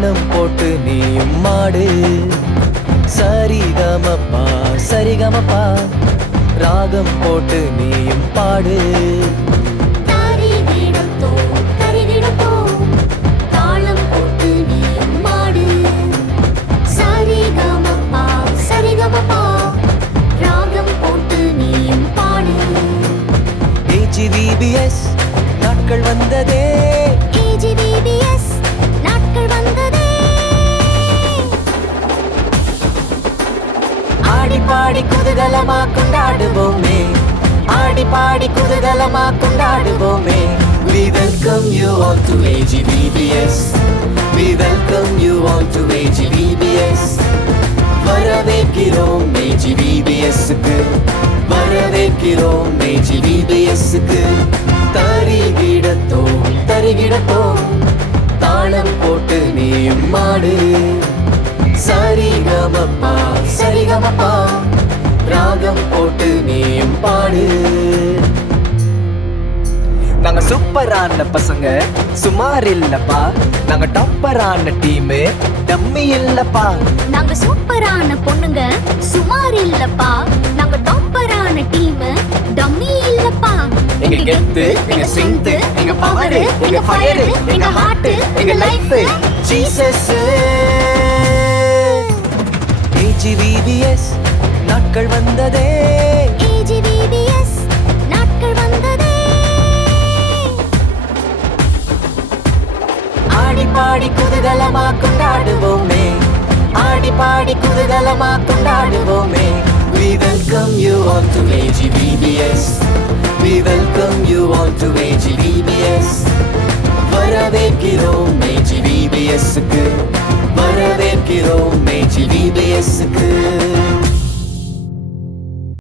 தாளம் போட்டு நீயும் மாடு. சரிகமப்பா சரிகமப்பா ராகம் போட்டு நீயும் பாடு. தாளம் போட்டு நீயும் மாடு. சரிகமப்பா சரிகமப்பா ராகம் போட்டு நீயும் பாடு. AGVBS நாட்கள் வந்ததே. AGVBS நாட்கள் வந்ததே. ஆடி பாடி குதூகலமா கொண்டாடுவோமே. ஆடி பாடி குதூகலமா கொண்டாடுவோமே. We welcome you all to AGVBS. We welcome you all to AGVBS. வரவேற்கிறோம் AGVBS-க்கு. வரவேற்கிறோம் AGVBS-க்கு. தரிகிடத்தோம் தரிகிடத்தோம் தாளம் போட்டு நீயும் மாடு. சரிகமப்பா சரிகமப்பா ராகம் போட்டு நீயும் பாடு. நாங்க சூப்பரான பசங்க சுமார் இல்லப்பா. நாங்க டாப்பரான டீமு டம்மி இல்லப்பா. நாங்க சூப்பரான பொண்ணுங்க சுமார் இல்லப்பா. நாங்க டாப்பரான டீம் டம்மி இல்லப்பா. எங்க கெத்து எங்க ஸ்ட்ரெங்த் எங்க பவர் எங்க ஃபயர் எங்க ஹார்ட் எங்க லைஃப் ஜீசஸ். AGVBS நாட்கள் வந்ததே. AGVBS நாட்கள் வந்ததே. ஆடி பாடி குதூகலமா கொண்டாடுவோமே. ஆடி பாடி குதூகலமா கொண்டாடுவோமே. We welcome you all to AGVBS. We welcome you all to AGVBS. வரவேற்கிறோம் AGVBS-க்கு.